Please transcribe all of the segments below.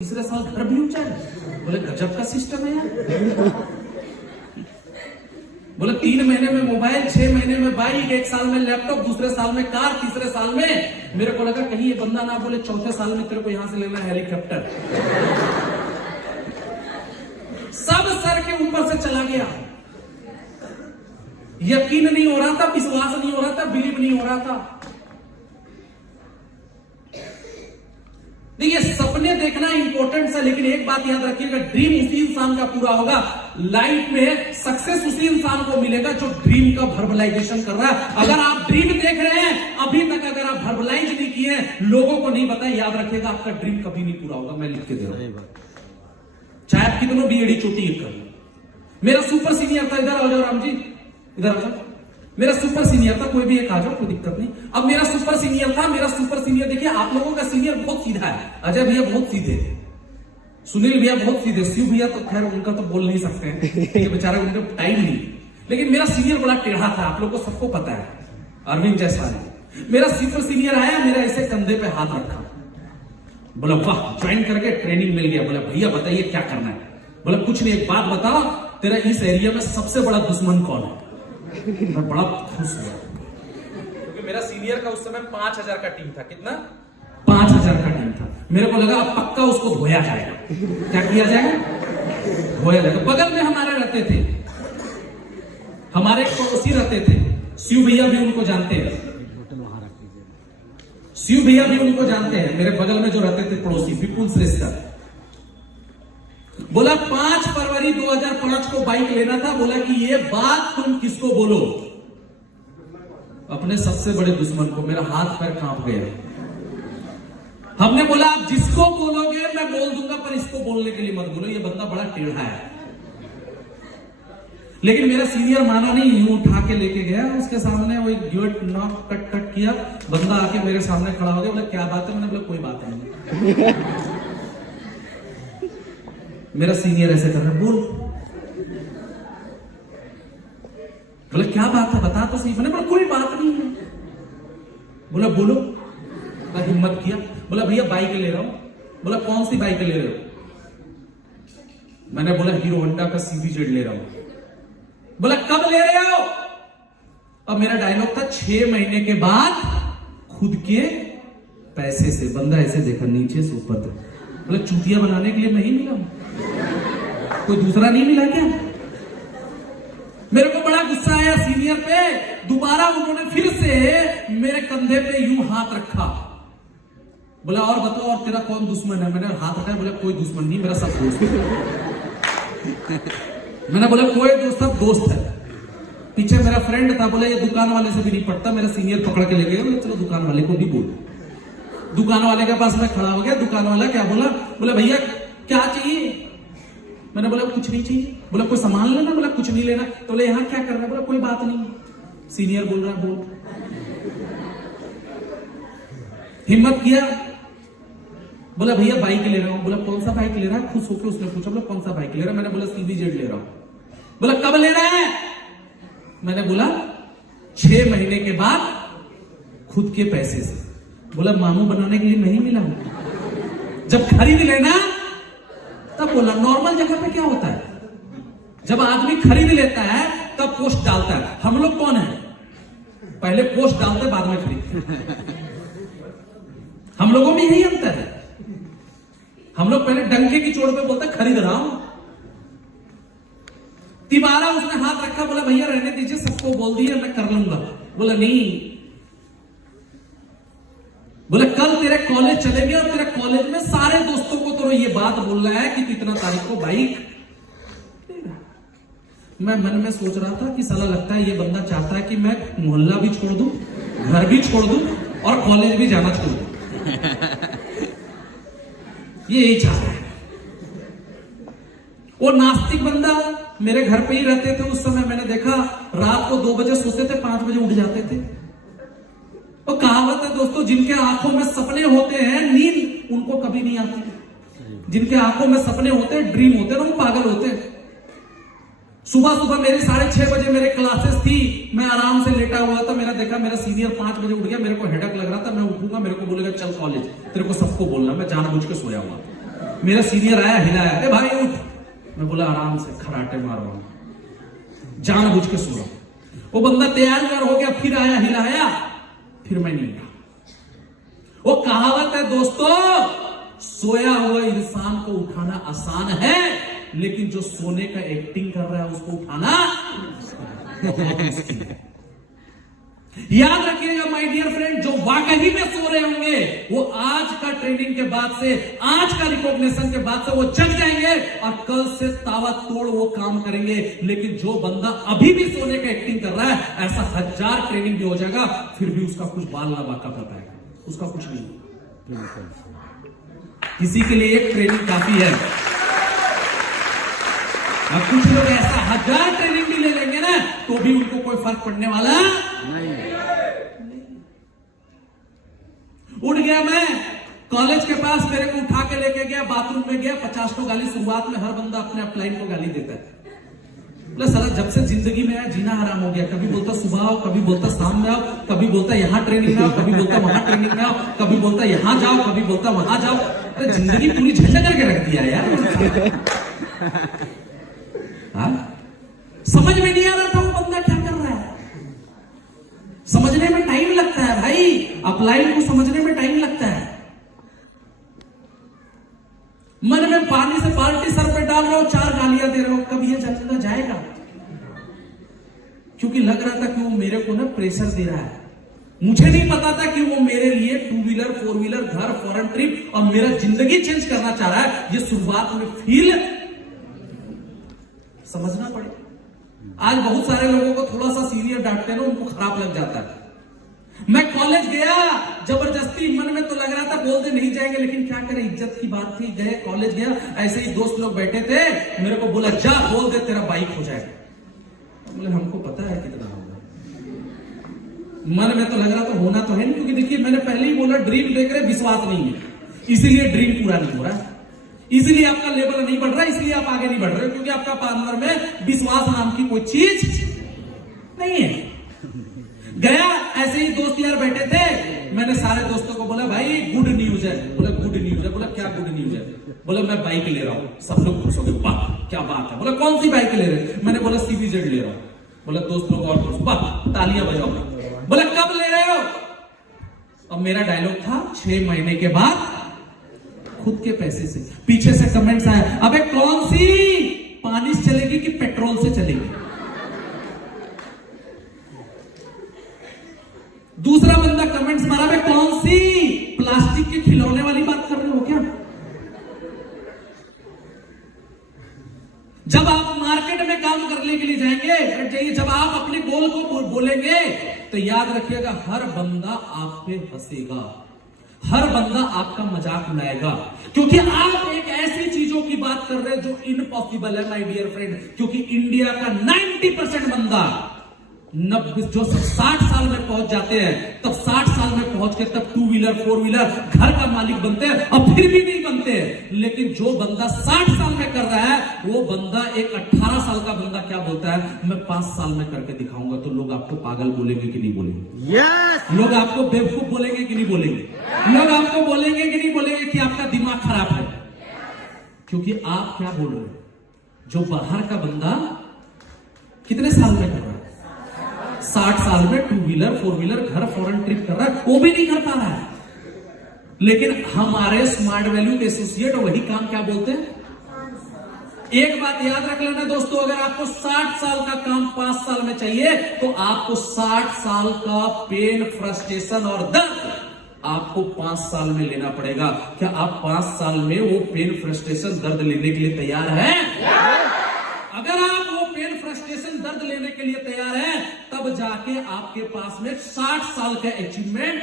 तीसरे साल घर भी ऊंचा है। बोले गजब का सिस्टम है यार। बोले 3 महीने में मोबाइल, 6 महीने में बाइक, 1 साल में लैपटॉप, दूसरे साल में कार, तीसरे साल में मेरे को लगा कहीं ये बंदा ना बोले चौथे साल में तेरे को यहां से लेना हेलीकॉप्टर। सब सर के ऊपर से चला गया। यकीन नहीं हो रहा था, विश्वास नहीं हो रहा था, बिलीव नहीं हो रहा था। देखिए, सपने देखना इंपॉर्टेंट है, लेकिन एक बात याद रखिएगा, ड्रीम उसी इंसान का पूरा होगा। लाइफ में सक्सेस उसी इंसान को मिलेगा जो ड्रीम का वर्बलाइजेशन कर रहा है। अगर आप ड्रीम देख रहे हैं, अभी तक अगर आप वर्बलाइज नहीं किए हैं, लोगों को नहीं बताया, याद रखिएगा आपका ड्रीम कभी नहीं पूरा होगा। मैं लिख के दे रहा हूं, चाहे आप कितनों भी एड़ी चोटी कर लो। मेरा सुपर सीनियर था, इधर आ जाओ राम जी, इधर आ जाओ। मेरा सुपर सीनियर था, कोई भी एक आ जाओ, कोई दिक्कत नहीं। अब मेरा सुपर सीनियर था, मेरा सुपर सीनियर, देखिए आप लोगों का सीनियर बहुत सीधा है। अजय भैया बहुत सीधे, सुनील भैया बहुत सीधे, शिव भैया तो खैर उनका तो बोल नहीं सकते हैं, बेचारा उनका टाइम नहीं। लेकिन मेरा सीनियर बड़ा टेढ़ा था, आप लोगों को सबको पता है, अरविंद जायसवाल। मेरा सुपर सीनियर आया, मेरा ऐसे कंधे पे हाथ रखा, बोला वाह, ज्वाइन करके ट्रेनिंग मिल गया। बोला भैया बताइए क्या करना है। बोला कुछ नहीं, एक बात बताओ, तेरा इस एरिया में सबसे बड़ा दुश्मन कौन है। मैं बड़ा खुश हुआ, क्योंकि मेरा सीनियर का उस समय 5000 का टीम था। कितना? 5000 का टीम था। मेरे को लगा अब पक्का उसको धोया जाएगा। क्या किया जाएगा? धोया जाएगा। बगल में हमारे रहते थे, हमारे पड़ोसी रहते थे, शिव भैया भी उनको जानते हैं, शिव भैया भी उनको जानते हैं। मेरे बगल में जो रहते थे पड़ोसी, विपुल श्रेष्ठ। बोला 5 फरवरी 2005 को बाइक लेना था। बोला कि ये बात तुम किसको बोलो? अपने सबसे बड़े दुश्मन को। मेरा हाथ पैर कांप गया। हमने बोला आप जिसको बोलोगे मैं बोल दूंगा, पर इसको बोलने के लिए मत बोलो, ये बंदा बड़ा टेढ़ा है। लेकिन मेरा सीनियर माना नहीं, यूं उठा के लेके गया उसके सामने, वो एक गिवट नॉक कट कट किया। बंदा आके मेरे सामने खड़ा हो गया। बोला क्या बात है? मैंने बोला कोई बात नहीं। मेरा सीनियर ऐसे कर रहा है, बोल। बोला क्या बात है, बता तो सही। मैंने बोला कोई बात नहीं है। बोला बोलो। मैं हिम्मत किया, बोला भैया बाइक ले रहा हूं। बोला कौन सी बाइक ले रहे हो? मैंने बोला हीरो होंडा का CBZ ले रहा हूं। बोला कब ले रहे हो? अब मेरा डायलॉग था 6 महीने के बाद खुद के पैसे से। बंदा ऐसे देखा नीचे से ऊपर तक। बोला चूतिया बनाने के लिए मैं ही मिला हूं, कोई दूसरा नहीं मिला क्या? मेरे को बड़ा गुस्सा आया सीनियर पे। दोबारा उन्होंने फिर से मेरे कंधे पे यूं हाथ रखा। बोला और बताओ, और तेरा कौन दुश्मन है? मैंने हाथ रखा, बोला कोई दुश्मन नहीं, मेरा सब दोस्त है। मैंने बोला कोई दोस्त, सब दोस्त है। पीछे मेरा फ्रेंड था, बोला ये दुकान वाले से भी नहीं पड़ता। मेरा सीनियर पकड़ के ले गया। चलो दुकान वाले को भी बोल। दुकान वाले के पास मैं खड़ा हो गया। दुकान वाला क्या बोला? बोला भैया क्या चाहिए? मैंने बोला कुछ नहीं चाहिए। बोला कोई सामान लेना? बोला कुछ नहीं लेना। तो बोले यहां क्या कर रहा है? बोला कोई बात नहीं। सीनियर बोल रहा है बोल। हिम्मत किया, बोला भैया बाइक ले रहा हूं। बोला कौन सा बाइक ले रहा है? खुश होकर उसने पूछा। बोला कौन सा बाइक ले रहा है? मैंने बोला CBZ ले रहा हूं। बोला कब ले रहा है? मैंने बोला 6 महीने के बाद खुद के पैसे से। बोला मामू बनाने के लिए नहीं मिला हूं, जब खरीद लेना तब बोला। नॉर्मल जगह पे क्या होता है, जब आदमी खरीद लेता है तब पोस्ट डालता है। हम लोग कौन है? पहले पोस्ट डालते बाद में खरीदते। हम लोगों में यही अंतर है। हम लोग पहले डंके की चोट पे बोलते खरीद रहा हूं। तिबारा उसने हाथ रखा। बोला भैया रहने दीजिए, सबको बोल दिया मैं कर लूंगा। बोला नहीं। बोले कल तेरे कॉलेज चलेंगे और तेरे कॉलेज में सारे दोस्तों को तो ये बात बोल रहा है कि कितना तारीख को बाइक। मैं मन में सोच रहा था कि साला लगता है ये बंदा चाहता है कि मैं मोहल्ला भी छोड़ दूं, घर भी छोड़ दूं और कॉलेज भी जाना छोड़ दूं। ये यही चाह रहा है। वो नास्तिक बंदा मेरे घर पे ही रहते थे उस समय। मैंने देखा रात को 2 बजे सोते थे, 5 बजे उठ जाते थे। तो कहावत है दोस्तों, जिनके आंखों में सपने होते हैं नींद उनको कभी नहीं आती। जिनके आंखों में सपने होते हैं, ड्रीम होते हैं, वो पागल होते हैं। सुबह सुबह मेरी 6:30 बजे मेरे क्लासेस थी। मैं आराम से लेटा हुआ था। मेरा देखा मेरा सीनियर 5 बजे उठ गया। मेरे को हेडेक लग रहा था। मैं उठूंगा, मेरे को बोलेगा चल कॉलेज, तेरे को सबको बोलना। मैं जानबूझ के सोया हुआ। मेरा सीनियर आया, हिलाया, अरे भाई उठ। मैं बोला आराम से खराटे मार रहा हूं, जानबूझ के सो रहा हूं। वो बंदा तैयार हो गया, फिर आया, हिलाया, फिर मैं नहीं गया। वो कहावत है दोस्तों, सोया हुआ इंसान को उठाना आसान है, लेकिन जो सोने का एक्टिंग कर रहा है उसको उठाना बहुत मुश्किल है। याद रखिएगा माय डियर फ्रेंड, जो वाकई में सो रहे होंगे वो आज का ट्रेनिंग के बाद से, आज का रिकॉग्निशन के बाद से वो जग जाएंगे और कल से तावा तोड़ वो काम करेंगे। लेकिन जो बंदा अभी भी सोने का एक्टिंग कर रहा है, ऐसा 1000 ट्रेनिंग भी हो जाएगा, फिर भी उसका कुछ बाल ना बाका कर पाएगा, उसका कुछ नहीं। किसी के लिए एक ट्रेनिंग काफी है। अब कुछ लोग ऐसा 1000 ट्रेनिंग भी ले लेंगे ना, तो भी उनको कोई फर्क पड़ने वाला नहीं। उठ गया मैं कॉलेज के पास, मेरे को उठा के लेके गया, बाथरूम में गया, 50 को गाली। शुरुआत में हर बंदा अपने अपलाइन को गाली देता है। बोला साला जब से जिंदगी में आया जीना हराम हो गया। कभी बोलता सुबह आओ, कभी बोलता शाम में आओ, कभी बोलता यहां ट्रेनिंग में आओ, कभी बोलता वहां ट्रेनिंग में आओ, कभी बोलता यहां जाओ, कभी बोलता वहां जाओ। अरे जिंदगी पूरी झंझट करके रख दिया यार। समझ में नहीं आ रहा था वो बंदा क्या कर रहा है। समझने में टाइम लगता है भाई, अपलाइन को समझने में टाइम लगता है। मन में पानी से बाल्टी सर पे डाल रहे हो, 4 गालियां दे रहे हो, कब ये जलना जाएगा? क्योंकि लग रहा था कि वो मेरे को ना प्रेशर दे रहा है। मुझे नहीं पता था कि वो मेरे लिए 2 व्हीलर 4 व्हीलर, घर, फॉरेन ट्रिप और मेरा जिंदगी चेंज करना चाह रहा है। ये शुरुआत में फील समझना पड़े। आज बहुत सारे लोगों को थोड़ा सा सीनियर डांटते हैं ना, उनको खराब लग जाता है। मैं कॉलेज गया जबरदस्ती, मन में तो लग रहा था बोलते नहीं जाएंगे, लेकिन क्या करें, इज्जत की बात थी। गए कॉलेज गया, ऐसे ही दोस्त लोग बैठे थे, मेरे को बोला जा बोल दे तेरा बाइक हो जाएगा। बोले हमको पता है कितना होगा। मन में तो लग रहा था होना तो है नहीं, क्योंकि देखिए मैंने पहले ही बोला ड्रीम देख रहे, विश्वास नहीं है, इसीलिए ड्रीम पूरा नहीं हो रहा है, इसलिए आपका लेवल नहीं बढ़ रहा, इसलिए आप आगे नहीं बढ़ रहे, क्योंकि आपका अंदर में विश्वास नाम की कोई चीज नहीं है। गया ऐसे ही दोस्त यार बैठे थे, मैंने सारे दोस्तों को बोला भाई गुड न्यूज है। बोला गुड न्यूज है। बोला क्या गुड न्यूज है? बोला मैं बाइक ले रहा हूं। सब लोग खुश हो गए, वाह क्या बात है। बोला कौन सी बाइक ले रहे? मैंने बोला CBZ ले रहा हूं। बोला दोस्त लोग और खुश, वाह तालियां बजाओ। बोला कब ले रहे हो? अब मेरा डायलॉग था 6 महीने के बाद खुद के पैसे से। पीछे से कमेंट्स आए, अबे कौन सी, पानी से चलेगी कि पेट्रोल से चलेगी? दूसरा बंदा कमेंट्स मारा, बे कौन सी, प्लास्टिक के खिलौने वाली बात कर रहे हो क्या? जब आप मार्केट में काम करने के लिए जाएंगे, जब आप अपने गोल को बोलेंगे, तो याद रखिएगा हर बंदा आप पे हंसेगा, हर बंदा आपका मजाक उड़ाएगा, क्योंकि आप एक ऐसी चीजों की बात कर रहे हैं जो इम्पॉसिबल है माय डियर फ्रेंड। क्योंकि इंडिया का 90% बंदा जो 60 साल में पहुंच जाते हैं, तब 60 साल में पहुंच के तब 2 व्हीलर 4 व्हीलर घर का मालिक बनते हैं, और फिर भी नहीं बनते। लेकिन जो बंदा 60 साल में कर रहा है, वो बंदा एक 18 साल का बंदा क्या बोलता है, मैं 5 साल में करके दिखाऊंगा। तो लोग आपको पागल बोलेंगे कि नहीं बोलेंगे? yes! लोग आपको बेवकूफ बोलेंगे कि नहीं बोलेंगे? लोग आपको बोलेंगे कि नहीं बोलेंगे कि आपका दिमाग खराब है? क्योंकि आप क्या बोल रहे हो? जो बाहर का बंदा कितने साल में कर रहा है? 60 साल में 2 व्हीलर 4 व्हीलर, घर, फॉरेन ट्रिप कर रहा है, वो भी नहीं कर पा रहा है। लेकिन हमारे स्मार्ट वैल्यू के एसोसिएट वही काम क्या बोलते हैं? एक बात याद रख लेना दोस्तों, अगर आपको 60 साल का काम 5 साल में चाहिए, तो आपको 60 साल का पेन, फ्रस्ट्रेशन और दर्द आपको 5 साल में लेना पड़ेगा। क्या आप 5 साल में वो पेन, फ्रस्ट्रेशन, दर्द लेने के लिए तैयार हैं? अगर आप वो पेन, फ्रस्ट्रेशन, दर्द लेने के लिए तैयार हैं, तब जाके आपके पास में 60 साल का अचीवमेंट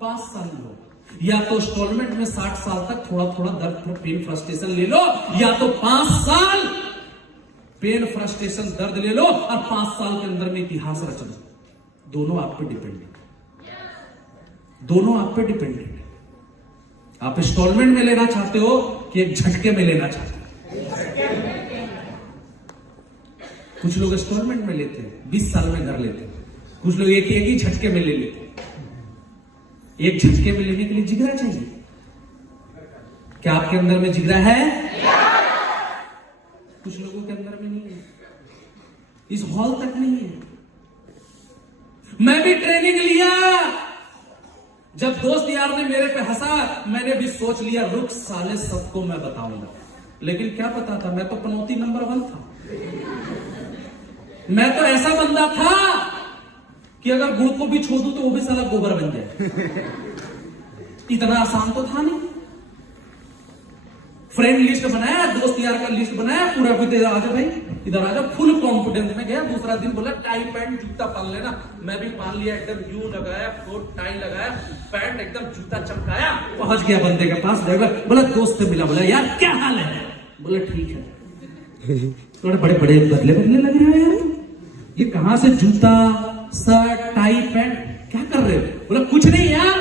5 साल में हो। या तो इंस्टॉलमेंट में 60 साल तक थोड़ा थोड़ा दर्द, पेन, फ्रस्ट्रेशन ले लो, या तो 5 साल पेन, फ्रस्ट्रेशन, दर्द ले लो और 5 साल के अंदर में इतिहास रच लो। दोनों आप पे डिपेंडेंट, दोनों आप पे डिपेंडेंट। आप इंस्टॉलमेंट में लेना चाहते हो कि एक झटके में लेना चाहते हो? कुछ लोग इंस्टॉलमेंट में लेते हैं, 20 साल में घर लेते हैं। कुछ लोग एक ही झटके में ले लेते हैं। एक झटके में लेने के लिए जिगरा चाहिए। क्या आपके अंदर में जिगरा है? कुछ लोगों के अंदर में नहीं है, इस हॉल तक नहीं है। मैं भी ट्रेनिंग लिया, जब दोस्त यार ने मेरे पे हंसा, मैंने भी सोच लिया रुक साले सबको मैं बताऊंगा। लेकिन क्या पता था, मैं तो पनौती नंबर 1 था। मैं तो ऐसा बंदा था कि अगर गुड़ को भी छोड़ दूं तो वो भी साला गोबर बन जाए। इतना आसान तो था नहीं। फ्रेंड लिस्ट बनाया, दोस्त यार का लिस्ट बनाया, पूरा इधर आ जा भाई, इधर आ जा। फुल कॉन्फिडेंस में गया। दूसरा दिन बोला टाई पैंट जूता पहन लेना। मैं भी पहन लिया, एकदम यूं लगाया, कोट टाई लगाया, पैंट एकदम जूता चमकाया, पहुंच गया बंदे के पास। बोला दोस्त से मिला, बोला यार क्या हाल है? बोला ठीक है। थोड़े बड़े बड़े बदले बदले लग रहे हो यार, ये कहां से जूता शर्ट टाई पैंट क्या कर रहे हो? बोला कुछ नहीं यार।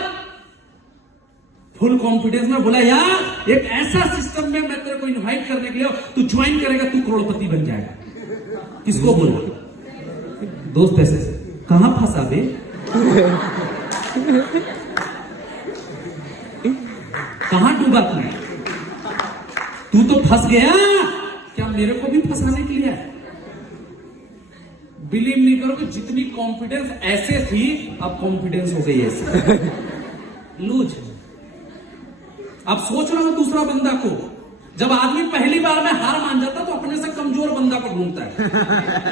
फुल कॉन्फिडेंस में बोला यार एक ऐसा सिस्टम में मैं तेरे को इनवाइट करने के लिए, तू ज्वाइन करेगा, तू करोड़पति बन जाएगा। किसको बोला? दोस्त ऐसे कहां फंसा बे? कहां डूबा तू तो फंस गया। क्या मेरे को भी फंसाने के लिए? बिलीव नहीं करोगे, जितनी कॉन्फिडेंस ऐसे थी अब कॉन्फिडेंस हो गई ऐसे लूज। अब सोच रहा हूं दूसरा बंदा को, जब आदमी पहली बार में हार मान जाता तो अपने से कमजोर बंदा को ढूंढता है।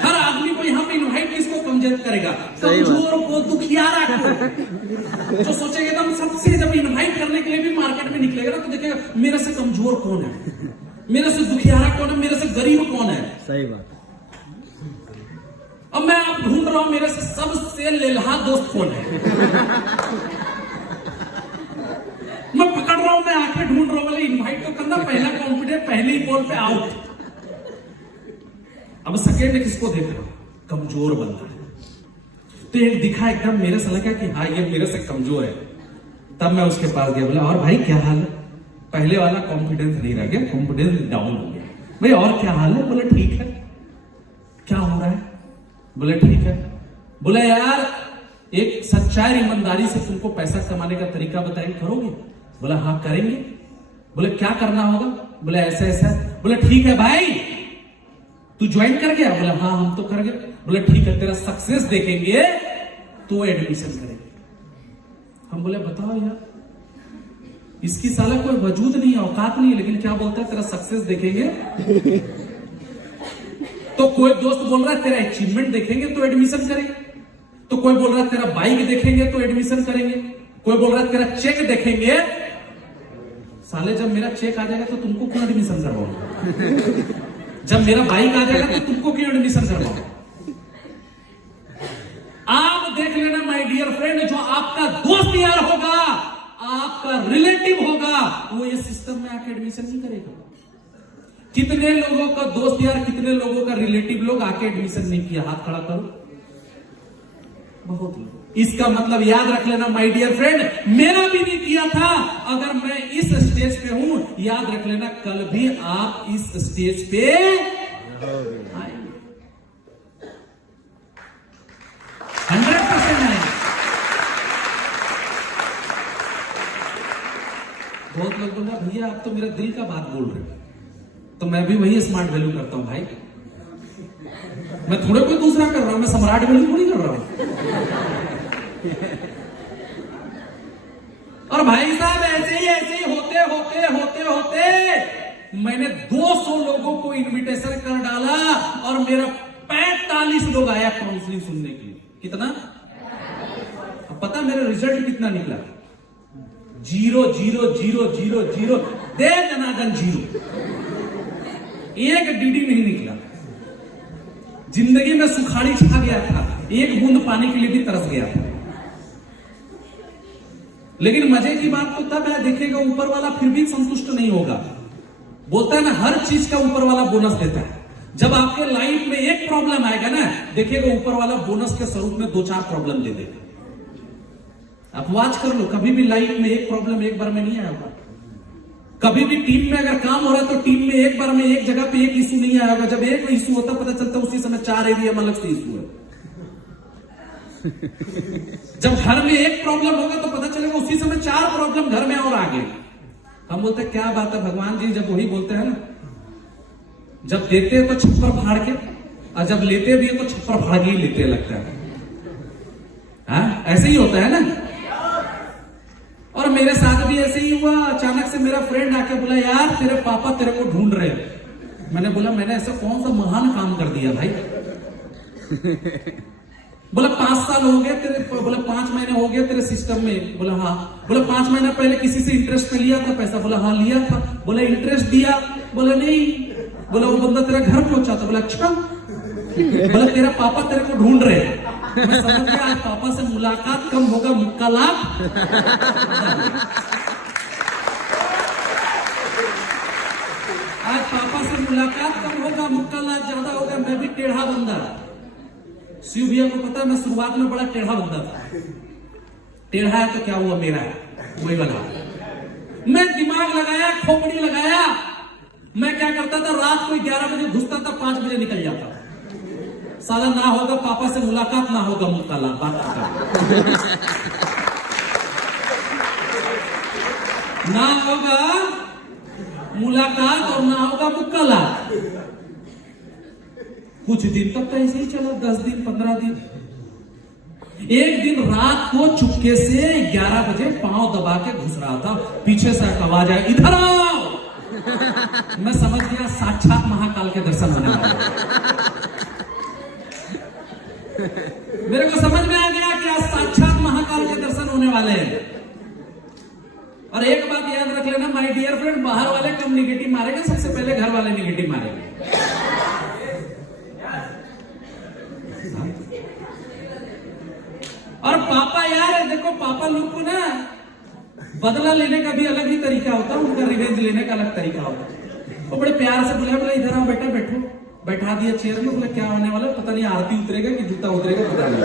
हर आदमी को यहां पे इनवाइट किसको कमजोर करेगा? कमजोर को, दुखियारा को। जो सोचेगा एकदम सबसे, जब इनवाइट करने के लिए भी मार्केट में निकलेगा ना तो देखेगा मेरे से कमजोर कौन है, मेरे से दुखियारा कौन है, मेरे से गरीब कौन है। सही बात। अब मैं आप ढूंढ रहा हूं मेरे से सबसे लेल्हा दोस्त कौन है। मैं पकड़ रहा हूं, मैं आंखें ढूंढ रहा हूं, बोले इनवाइट तो करना, पहला कॉन्फिडेंट पहले ही बॉल पे आउट। अब सेकेंड किसको देख रहा हूं? कमजोर बंदा है। तो एक दिखा एकदम मेरे से लगा कि हाँ ये मेरे से कमजोर है। तब मैं उसके पास गया, बोला और भाई क्या हाल है? पहले वाला कॉन्फिडेंस नहीं रह गया, कॉन्फिडेंस डाउन हो गया। भाई और क्या हाल है? बोले ठीक है। क्या हो रहा है? बोले ठीक है। बोले यार एक सच्चाई ईमानदारी से तुमको पैसा कमाने का तरीका बताएंगे, करोगे? बोला हाँ करेंगे। बोले क्या करना होगा? बोले ऐसा ऐसा। बोले ठीक है भाई तू ज्वाइन कर गया? बोला हाँ हम तो कर गए। बोले ठीक है तेरा सक्सेस देखेंगे तो एडमिशन करेंगे। हम बोले बताओ यार, इसकी साला कोई वजूद नहीं है, औकात नहीं है, लेकिन क्या बोलता है तेरा सक्सेस देखेंगे। तो कोई दोस्त बोल रहा है तेरा अचीवमेंट देखेंगे तो एडमिशन करेंगे, तो कोई बोल रहा है तेरा बाइक देखेंगे तो एडमिशन करेंगे, कोई बोल रहा है तेरा चेक देखेंगे। साले जब मेरा चेक आ जाएगा तो तुमको क्यों एडमिशन करवाऊंगा? जब मेरा बाइक आ जाएगा तो तुमको क्यों एडमिशन करवाऊंगा? आप देख लेना माय डियर फ्रेंड, जो आपका दोस्त यार होगा, आपका रिलेटिव होगा, वो ये सिस्टम में आके एडमिशन नहीं करेगा। कितने लोगों का दोस्त यार, कितने लोगों का रिलेटिव लोग आके एडमिशन नहीं किया? हाथ खड़ा करो। बहुत लोग। इसका मतलब याद रख लेना माय डियर फ्रेंड, मेरा भी नहीं किया था। अगर मैं इस स्टेज पे हूं, याद रख लेना कल भी आप इस स्टेज पे आएंगे, 100% आएंगे। बहुत लोग बोल रहे भैया आप तो मेरा दिल का बात बोल रहे हो, तो मैं भी वही स्मार्ट वैल्यू करता हूं भाई। मैं थोड़े कोई दूसरा कर रहा हूं, मैं सम्राट वैल्यू थोड़ी कर रहा हूं। और भाई साहब ऐसे ही होते होते होते होते मैंने 200 लोगों को इनविटेशन कर डाला और मेरा 45 लोग आया काउंसलिंग सुनने के लिए। कितना? अब पता मेरा रिजल्ट कितना निकला? 0 0 0 0 0 दे दनादन 0। एक डीडी नहीं निकला। जिंदगी में सुखाड़ी छा गया था, एक बूंद पानी के लिए भी तरस गया था। लेकिन मजे की बात तो तब है, देखेगा ऊपर वाला फिर भी संतुष्ट नहीं होगा। बोलता है ना हर चीज का ऊपर वाला बोनस देता है। जब आपके लाइफ में एक प्रॉब्लम आएगा ना, देखिएगा ऊपर वाला बोनस के स्वरूप में 2-4 प्रॉब्लम दे देगा। आप वॉच कर लो, कभी भी लाइफ में एक प्रॉब्लम एक बार में नहीं आएगा। कभी भी टीम में अगर काम हो रहा है तो टीम में एक बार में एक जगह पे एक इशू नहीं आएगा। जब एक इशू होता पता चलता उसी समय 4 एरिया में अलग से इशू है। जब घर में एक प्रॉब्लम होगा तो पता चलेगा उसी समय 4 प्रॉब्लम घर में और आगे। हम बोलते क्या बात है भगवान जी, जब वही बोलते हैं ना, जब देते हैं तो छप्पर फाड़ के, और जब लेते भी है तो छप्पर फाड़ के ही लेते लगता है। हाँ, ऐसे ही होता है ना। और मेरे साथ भी ऐसे ही हुआ। अचानक से मेरा फ्रेंड आके बोला यार तेरे पापा तेरे को ढूंढ रहे हैं। मैंने बोला मैंने ऐसा कौन सा महान काम कर दिया भाई? बोला 5 साल हो गए तेरे, बोला 5 महीने हो गए तेरे सिस्टम में। बोला हाँ। बोला 5 महीने पहले किसी से इंटरेस्ट पे लिया था पैसा? बोला हाँ लिया था। बोला इंटरेस्ट दिया? बोला नहीं। बोला वो बंदा तेरा घर पहुंचा था? बोला अच्छा। बोला तेरा पापा तेरे को ढूंढ रहे हैं। मैं समझ गया आज पापा से मुलाकात कम होगा, मुक्का लाभ। आज पापा से मुलाकात कम होगा, मुक्का लाभ ज्यादा होगा। मैं भी टेढ़ा बंदा। शिव भैया को पता है मैं शुरुआत में बड़ा टेढ़ा बंदा था। टेढ़ा है तो क्या हुआ, मेरा है वही वाला। मैं दिमाग लगाया, खोपड़ी लगाया। मैं क्या करता था, रात को 11 बजे घुसता था, 5 बजे निकल जाता। साला ना होगा पापा से मुलाकात, ना होगा मुक्का लाभ। ना होगा मुलाकात और ना होगा मुक्का लाभ। कुछ दिन तक तो ऐसे ही चला, 10 दिन 15 दिन। एक दिन रात को चुपके से 11 बजे पांव दबा के घुस रहा था, पीछे से आवाज आया इधर आओ। मैं समझ गया साक्षात महाकाल के दर्शन होने वाले। मेरे को समझ में आ गया कि आज साक्षात महाकाल के दर्शन होने वाले हैं। और एक बात याद रख लेना माय डियर फ्रेंड, बाहर वाले कम निगेटिव मारेंगे, सबसे पहले घर वाले निगेटिव मारेंगे। और पापा यार देखो, पापा लोग को ना बदला लेने का भी अलग ही तरीका होता है, उनका रिवेंज लेने का अलग तरीका होता है। वो बड़े प्यार से बुलाया, बोला इधर आओ बेटा बैठो। बैठा दिया चेयर में। बोला क्या होने वाला? पता नहीं आरती उतरेगा कि जूता उतरेगा, पता नहीं।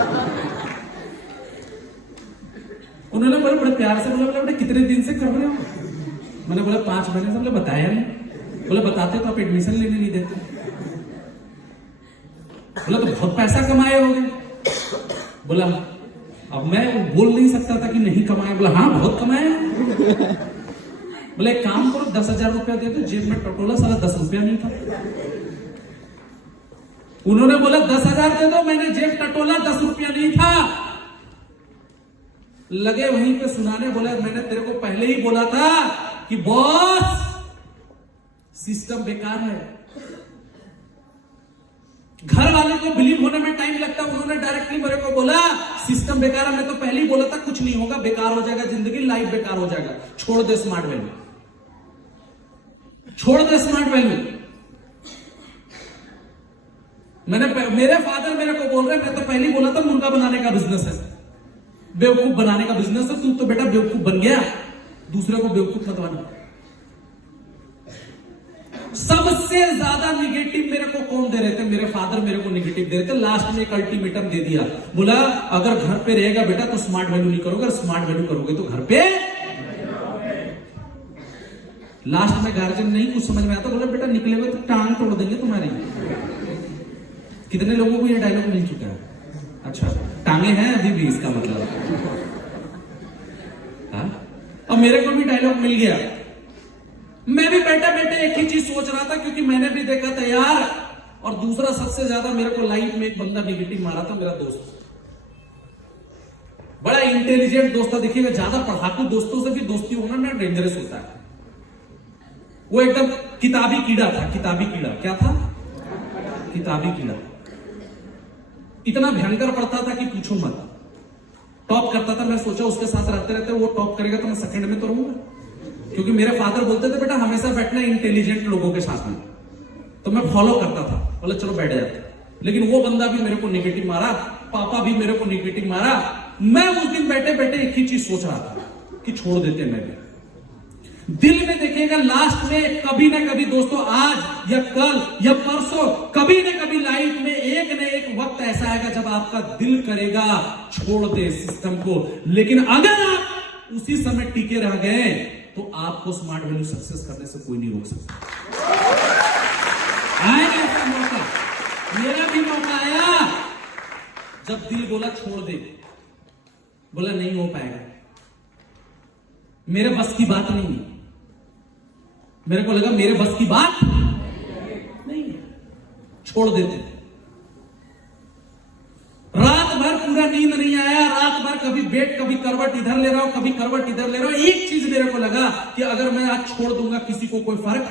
उन्होंने बोला बड़े प्यार से बोला बेटा कितने दिन से कर रहे हो? मैंने बोला 5 महीने से। बोले बताया नहीं। बोला बताते तो आप एडमिशन लेने नहीं देते। बोला तो बहुत पैसा कमाए होगे। बोला अब मैं बोल नहीं सकता था कि नहीं कमाए। बोला हाँ बहुत कमाए। बोले एक काम करो 10,000 रुपया दे दो। जेब में टटोला, साला 10 रुपया नहीं था। उन्होंने बोला 10,000 दे दो। मैंने जेब टटोला, 10 रुपया नहीं था। लगे वहीं पे सुनाने। बोला मैंने तेरे को पहले ही बोला था कि बॉस सिस्टम बेकार है। घर वाले को बिलीव होने में टाइम लगता है। उन्होंने डायरेक्टली मेरे को बोला सिस्टम बेकार है। मैं तो पहले ही बोला था कुछ नहीं होगा, बेकार हो जाएगा जिंदगी, लाइफ बेकार हो जाएगा। छोड़ दे स्मार्ट वैल्यू, छोड़ दे स्मार्ट वैल्यू। मेरे फादर मेरे को बोल रहे, मैं तो पहले ही बोला था मुर्गा बनाने का बिजनेस है, बेवकूफ बनाने का बिजनेस है। तू तो बेटा बेवकूफ बन गया, दूसरे को बेवकूफ मत बना। सबसे ज्यादा निगेटिव मेरे को कौन दे रहे थे? मेरे फादर मेरे को निगेटिव दे रहे थे। लास्ट में एक अल्टीमेटम दे दिया। बोला अगर घर पे रहेगा बेटा तो स्मार्ट वैल्यू नहीं करोगे, अगर स्मार्ट वैल्यू करोगे तो घर पे। लास्ट में गार्जियन नहीं कुछ समझ में आता, बोला बेटा निकले हुए तो टांग तोड़ देंगे तुम्हारी। कितने लोगों को ये डायलॉग मिल चुका है? अच्छा टांगे हैं अभी भी, इसका मतलब। हाँ? और मेरे को भी डायलॉग मिल गया। मैं भी बैठे बैठे एक ही चीज सोच रहा था, क्योंकि मैंने भी देखा था यार। और दूसरा सबसे ज्यादा मेरे को लाइफ में एक बंदा निगेटिव मारा था, मेरा दोस्त। बड़ा इंटेलिजेंट दोस्त था। देखिएगा ज्यादा पढ़ाकू दोस्तों से भी दोस्ती होना ना डेंजरस होता है। वो एकदम किताबी कीड़ा था। किताबी कीड़ा क्या था? किताबी कीड़ा। इतना भयंकर पढ़ता था कि पूछो मत। टॉप करता था। मैं सोचा उसके साथ रहते रहते वो टॉप करेगा तो मैं सेकंड में तो रहूंगा, क्योंकि मेरे फादर बोलते थे बेटा हमेशा बैठना इंटेलिजेंट लोगों के साथ में। तो मैं फॉलो करता था, बोले चलो बैठ जाते। लेकिन वो बंदा भी मेरे को नेगेटिव मारा, पापा भी मेरे को नेगेटिव मारा। मैं उस दिन बैठे बैठे एक ही चीज सोच रहा था कि छोड़ देते। मैं भी दिल में देखिएगा लास्ट में कभी ना कभी दोस्तों, आज या कल या परसों, कभी ना कभी लाइफ में एक न एक वक्त ऐसा आएगा जब आपका दिल करेगा छोड़ दे सिस्टम को। लेकिन अगर आप उसी समय टिके रह गए तो आपको स्मार्ट वैल्यू सक्सेस करने से कोई नहीं रोक सकता। आएगा ऐसा मौका। मेरा भी मौका आया जब दिल बोला छोड़ दे। बोला नहीं हो पाएगा, मेरे बस की बात नहीं। मेरे को लगा मेरे बस की बात नहीं है, छोड़ देते थे। रात भर पूरा नींद नहीं आया, रात भर कभी बेड, कभी करवट इधर ले रहा हूं, कभी करवट इधर ले रहा हूं। एक चीज मेरे को लगा कि अगर मैं आज छोड़ दूंगा किसी को कोई फर्क,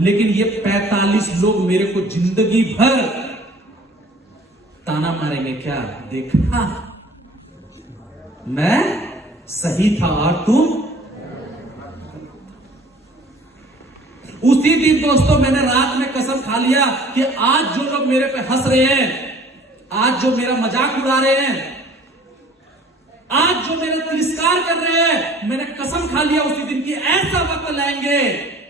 लेकिन ये 45 लोग मेरे को जिंदगी भर ताना मारेंगे। क्या देखा, मैं सही था और तुम। उसी दिन दोस्तों मैंने रात में कसम खा लिया कि आज जो लोग मेरे पे हंस रहे हैं, आज जो मेरा मजाक उड़ा रहे हैं, आज जो मेरा तिरस्कार कर रहे हैं, मैंने कसम खा लिया उसी दिन की ऐसा वक्त लाएंगे,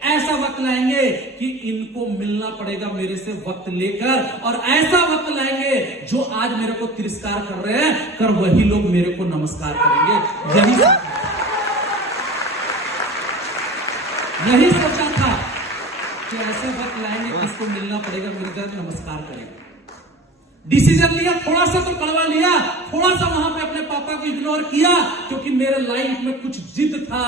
ऐसा वक्त लाएंगे कि इनको मिलना पड़ेगा मेरे से वक्त लेकर, और ऐसा वक्त लाएंगे जो आज मेरे को तिरस्कार कर रहे हैं, कर वही लोग मेरे को नमस्कार करेंगे। यही सोचा था कि ऐसे वक्त लाएंगे किसको मिलना पड़ेगा मेरे से नमस्कार करेंगे। डिसीजन लिया, थोड़ा सा तो कड़वा लिया, थोड़ा सा वहां पे अपने पापा को इग्नोर किया, क्योंकि मेरे लाइफ में कुछ जिद था,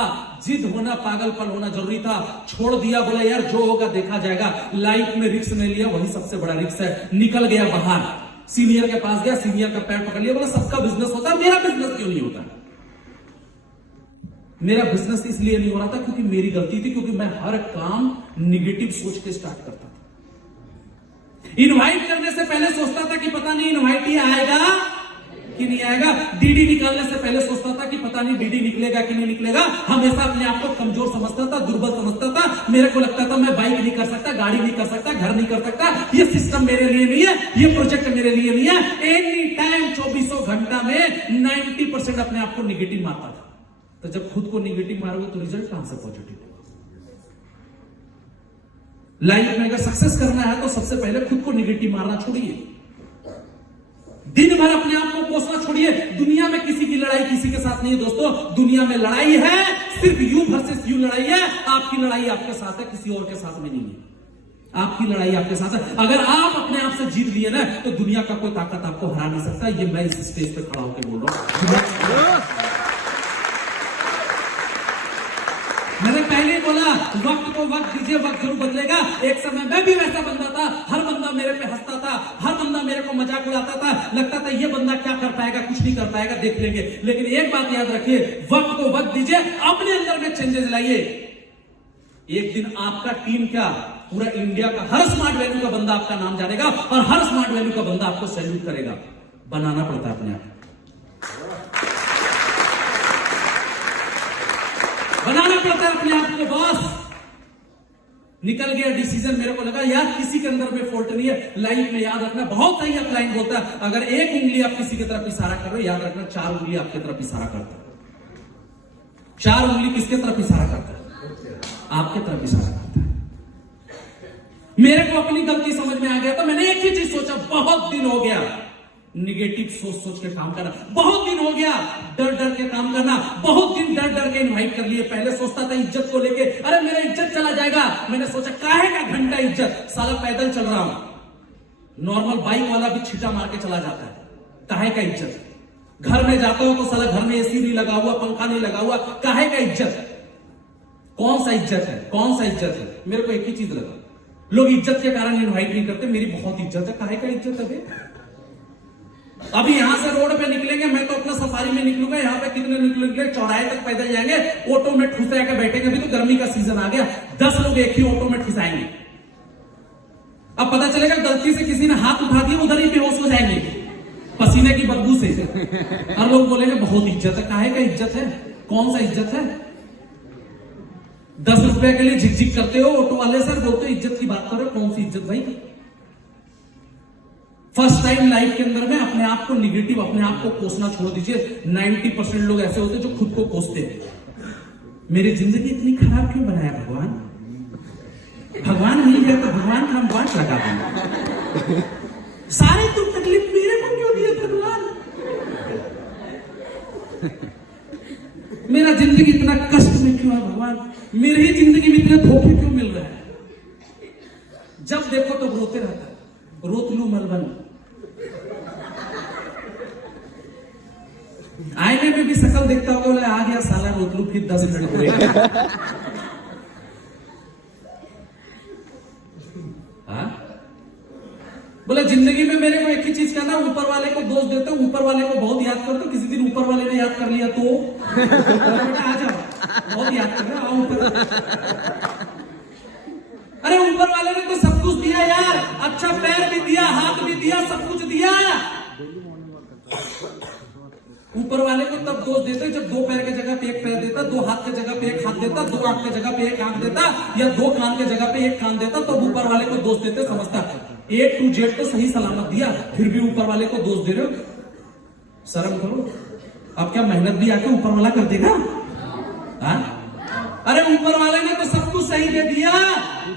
जिद होना, पागलपन होना जरूरी था। छोड़ दिया, बोला यार जो होगा देखा जाएगा। लाइफ में रिस्क नहीं लिया, वही सबसे बड़ा रिस्क है। निकल गया बाहर, सीनियर के पास गया, सीनियर का पैर पकड़ लिया, बोला सबका बिजनेस होता है, मेरा बिजनेस क्यों नहीं होता। मेरा बिजनेस इसलिए नहीं हो रहा था क्योंकि मेरी गलती थी, क्योंकि मैं हर काम निगेटिव सोच के स्टार्ट करता था। इनवाइट करने से पहले सोचता था कि पता नहीं इनवाइट ही आएगा कि नहीं आएगा। डीडी निकालने से पहले सोचता था कि पता नहीं डीडी निकलेगा कि नहीं निकलेगा। हमेशा अपने आप को कमजोर समझता था, दुर्बल समझता था। मेरे को लगता था मैं बाइक नहीं कर सकता, गाड़ी नहीं कर सकता, घर नहीं कर सकता, ये सिस्टम मेरे लिए नहीं है, ये प्रोजेक्ट मेरे लिए नहीं है। एनी टाइम 24 घंटा में 90% अपने आप को निगेटिव मारता था। तो जब खुद को निगेटिव मारोगे तो रिजल्ट कहां से पॉजिटिव होगा। लाइफ में अगर सक्सेस करना है तो सबसे पहले खुद को निगेटिव मारना छोड़िए। दिन भर अपने आप को कोसना छोड़िए। दुनिया में किसी की लड़ाई किसी के साथ नहीं है दोस्तों। दुनिया में लड़ाई है सिर्फ यू वर्सेस यू लड़ाई है। आपकी लड़ाई आपके साथ है, किसी और के साथ में नहीं है। आपकी लड़ाई आपके साथ है। अगर आप अपने आप से जीत लिए ना तो दुनिया का कोई ताकत आपको हरा नहीं सकता। ये मैं इस स्टेज पे खड़ा होकर बोल रहा हूं। मैंने पहले बोला वक्त को वक्त दीजिए, वक्त जरूर बदलेगा। एक समय मैं भी वैसा बंदा था, हर बंदा मेरे पे हंसता था, हर बंदा मेरे को मजाक उड़ाता था, लगता था ये बंदा क्या कर पाएगा, कुछ नहीं कर पाएगा, देख लेंगे। लेकिन एक बात याद रखिए, वक्त को वक्त दीजिए, अपने अंदर में चेंजेस लाइए। एक दिन आपका टीम क्या, पूरा इंडिया का हर स्मार्ट वैल्यू का बंदा आपका नाम जानेगा और हर स्मार्ट वैल्यू का बंदा आपको सैल्यूट करेगा। बनाना पड़ता है अपने आप, बनाना पड़ता है अपने आप को। बॉस निकल गया डिसीजन। मेरे को लगा यार किसी के अंदर में फॉल्ट नहीं है। लाइफ में याद रखना, बहुत सही अपलाइन बोलता है, अगर एक उंगली आप किसी की तरफ इशारा कर रहे हो, याद रखना 4 उंगली आपकी तरफ इशारा करता है। 4 उंगली किसके तरफ इशारा करता है? आपके तरफ इशारा करता है। मेरे को अपनी गलती समझ में आ गया तो मैंने एक ही चीज सोचा, बहुत दिन हो गया निगेटिव सोच सोच के काम करना, बहुत दिन हो गया डर डर के काम करना, बहुत दिन डर डर के इनवाइट कर लिए। पहले सोचता था इज्जत को लेके, अरे मेरा इज्जत चला जाएगा। मैंने सोचा काहे का घंटा इज्जत, साला पैदल चल रहा हूं, नॉर्मल बाइक वाला भी छीटा मार के चला जाता है, काहे का इज्जत। घर में जाता हूं तो साला घर में एसी नहीं लगा हुआ, पंखा नहीं लगा हुआ, काहे का इज्जत। कौन सा इज्जत है, कौन सा इज्जत है। मेरे को एक ही चीज लगा, लोग इज्जत के कारण इनवाइट नहीं करते। मेरी बहुत इज्जत है, काहे का इज्जत है। अभी यहां से रोड पे निकलेंगे, मैं तो अपना सफारी में निकलूंगा, यहां पे कितने निकलेंगे, चौराहे तक पैदल जाएंगे, ऑटो में ठुसा के बैठेंगे। अभी तो गर्मी का सीजन आ गया, 10 लोग एक ही ऑटो में ठुसाएंगे। अब पता चलेगा गलती से किसी ने हाथ उठा दिया, उधर ही बेहोश हो जाएंगे पसीने की बदबू से। और लोग बोलेंगे बहुत इज्जत है, काहे का इज्जत है, कौन सा इज्जत है। 10 रुपए के लिए झिकझिक करते हो ऑटो वाले सर, बोलते इज्जत की बात करो, कौन सी इज्जत भाई। फर्स्ट टाइम लाइफ के अंदर में अपने आप को निगेटिव, अपने आप को कोसना छोड़ दीजिए। 90% लोग ऐसे होते हैं जो खुद को कोसते हैं। मेरी जिंदगी इतनी खराब क्यों बनाया भगवान, भगवान नहीं है तो भगवान का हम बांट लगा देंगे। सारे दुख तकलीफ मेरे को क्यों दिए भगवान, मेरा जिंदगी इतना कष्ट में क्यों है भगवान, मेरी ही जिंदगी में इतने धोखे क्यों मिल रहे हैं। जब देखो तो रोते रहता है, रोतलू मलबन। आईने में भी शकल देखता होगा, बोले आ गया साला रोतलू, फिर 10 मिनट होएगा। बोले जिंदगी में मेरे को एक ही चीज कहना, ऊपर वाले को दोष देते हो, ऊपर वाले को बहुत याद करते हो, किसी दिन ऊपर वाले ने याद कर लिया तो बेटा आ जाओ, बहुत याद कर रहे हो, आओ ऊपर। अरे ऊपर वाले ने तो सब कुछ दिया यार, अच्छा पैर भी दिया, हाथ भी दिया, सब कुछ दिया। ऊपर वाले को तब दोष देते जब दो पैर की जगह पे एक पैर देता, दो हाथ की जगह पे एक हाथ देता, दो आंख की जगह पे एक आंख देता, या दो कान की जगह पे एक कान देता, तो ऊपर वाले को दोष देते। समझता A to Z तो सही सलामत दिया, फिर भी ऊपर वाले को दोष दे रहे हो, शर्म करो। अब क्या मेहनत भी आके ऊपर वाला कर देगा? हाँ? अरे ऊपर वाले ने तो सब कुछ सही दे दिया,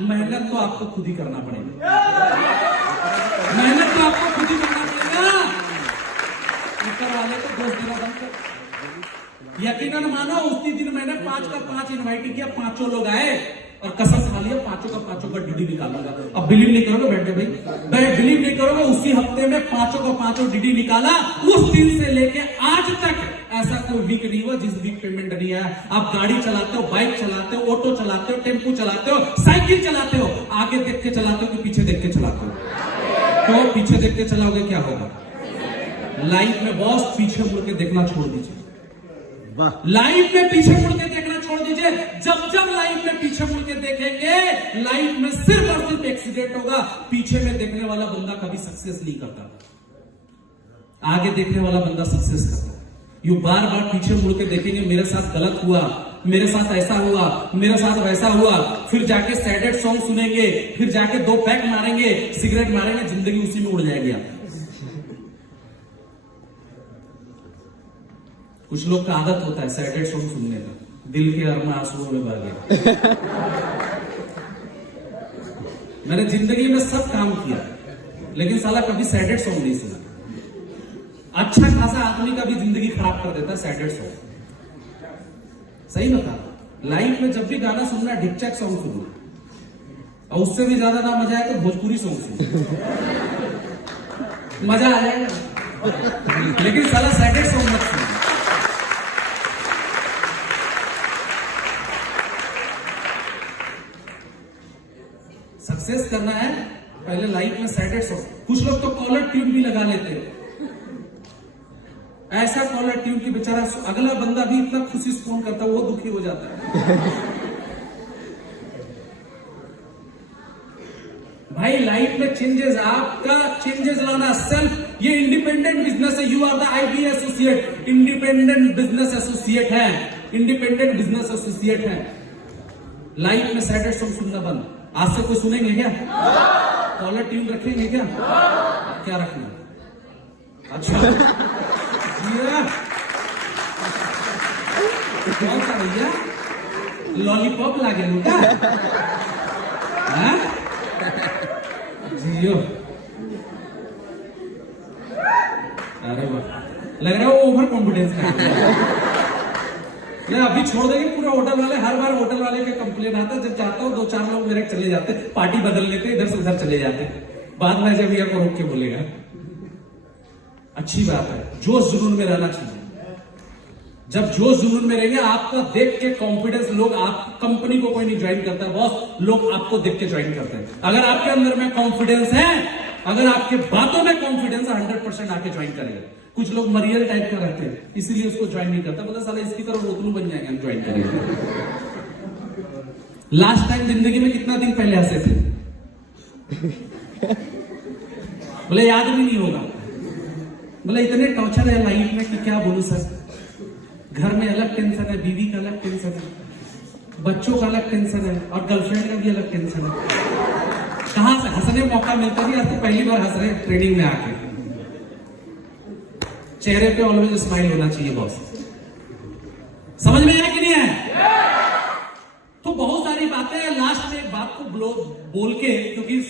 मेहनत तो आपको खुद ही करना पड़ेगा, मेहनत तो आपको खुद ही करना पड़ेगा। ऊपर वाले को दोष देना बंद कर। यकीनन मानो उसी दिन मैंने 5 का 5 इनवाइट किया, 5 लोग आए और कसम खा लिया 5 का डीडी निकालूंगा। अब बिलीव नहीं करोगे, बैठ भाई, मैं बिलीव नहीं करोगे, उसी हफ्ते में 5 का 5 डीडी निकाला। उस दिन से लेके आज तक ऐसा कोई वीक नहीं हुआ जिस वीक पेमेंट नहीं आया। आप गाड़ी चलाते हो, बाइक चलाते हो, ऑटो चलाते हो, टेम्पो चलाते हो, साइकिल चलाते हो, आगे देख के चलाते हो कि पीछे देख के चलाते हो? तो पीछे देख के चलाओगे क्या होगा? लाइफ में बॉस पीछे मुड़ के देखना छोड़ दीजिए, लाइफ में पीछे मुड़ के देखना छोड़ दीजिए। जब लाइफ में पीछे मुड़ के देखेंगे, लाइफ में सिर्फ और सिर्फ एक्सीडेंट होगा। पीछे में देखने वाला बंदा कभी सक्सेस नहीं करता, आगे देखने वाला बंदा सक्सेस करता। यू बार बार पीछे मुड़ के देखेंगे, मेरे साथ गलत हुआ, मेरे साथ ऐसा हुआ, मेरे साथ वैसा हुआ, फिर जाके सैडेड सॉन्ग सुनेंगे, फिर जाके 2 पैक मारेंगे, सिगरेट मारेंगे, जिंदगी उसी में उड़ जाएगी। आप कुछ लोग का आदत होता है सैडेड सॉन्ग सुनने का, दिल के अरमा आंसुओं में भर गया। मैंने जिंदगी में सब काम किया, लेकिन साला कभी सैडेड सॉन्ग नहीं सुना। अच्छा खासा आदमी का भी जिंदगी खराब कर देता है सैडेड सॉन्ग। सही बता, लाइफ में जब भी गाना सुनना है ढिकचैक सॉन्ग सुनो, और उससे भी ज्यादा ना मजा आए तो भोजपुरी सॉन्ग सुनो, मजा आ जाएगा। लेकिन साला सैडेड सॉन्ग मत सुनो। सक्सेस करना है पहले लाइफ में सैडेड सॉन्ग। कुछ लोग तो कॉलर ट्यून भी लगा लेते हैं, ऐसा कॉलर ट्यून की बेचारा अगला बंदा भी इतना खुशी से फोन करता है, वो दुखी हो जाता है। भाई लाइफ में चेंजेस, आपका चेंजेस लाना सेल्फ, ये इंडिपेंडेंट बिजनेस है। You are the IB associate, independent business associate है, इंडिपेंडेंट बिजनेस एसोसिएट है। लाइफ में सैडेड सॉन्ग सुनना बंद। आज से कोई सुनेंगे क्या? कॉलर ट्यून रखेंगे क्या? क्या रखना? अच्छा कौन सा भैया? लॉलीपॉप लागे क्या? जियो, अरे वाह, लग रहा है वो ओवर कॉन्फिडेंस का। अभी छोड़ देंगे पूरा होटल वाले, हर बार होटल वाले के कंप्लेन आता है, जब जाता हूँ 2-4 लोग मेरे चले जाते, पार्टी बदल लेते, इधर से उधर चले जाते, बाद में जब भैया को रोक के बोलेगा। अच्छी बात है, जोश जुनून में रहना चाहिए। जब जोश जुनून में रहेंगे, आपको देख के कॉन्फिडेंस, लोग आप कंपनी को कोई नहीं ज्वाइन करता बॉस, लोग आपको देख के ज्वाइन करते हैं। अगर आपके अंदर में कॉन्फिडेंस है, अगर आपके बातों में कॉन्फिडेंस है, 100% आके ज्वाइन करेगा। कुछ लोग मरियल टाइप का रहते हैं, इसलिए उसको ज्वाइन नहीं करता, बोला साला इसकी तरह रोतलू बन जाएंगे, हम ज्वाइन करेंगे। लास्ट टाइम जिंदगी में कितना दिन पहले हंसे थे? बोले याद भी नहीं होगा। बोले इतने टॉर्चर है लाइफ में कि क्या बोलूं सर। घर में अलग टेंशन है, बीवी का अलग टेंशन है, बच्चों का अलग टेंशन है, और गर्लफ्रेंड का भी अलग टेंशन है। कहां से हंसने मौका मिलता नहीं, आज तो पहली बार हंस रहे ट्रेनिंग में आके। चेहरे पे ऑलवेज स्माइल होना चाहिए बॉस। समझ में आया कि नहीं है? तो बहुत सारी बातें हैं, लास्ट में एक बात को बोल के, क्योंकि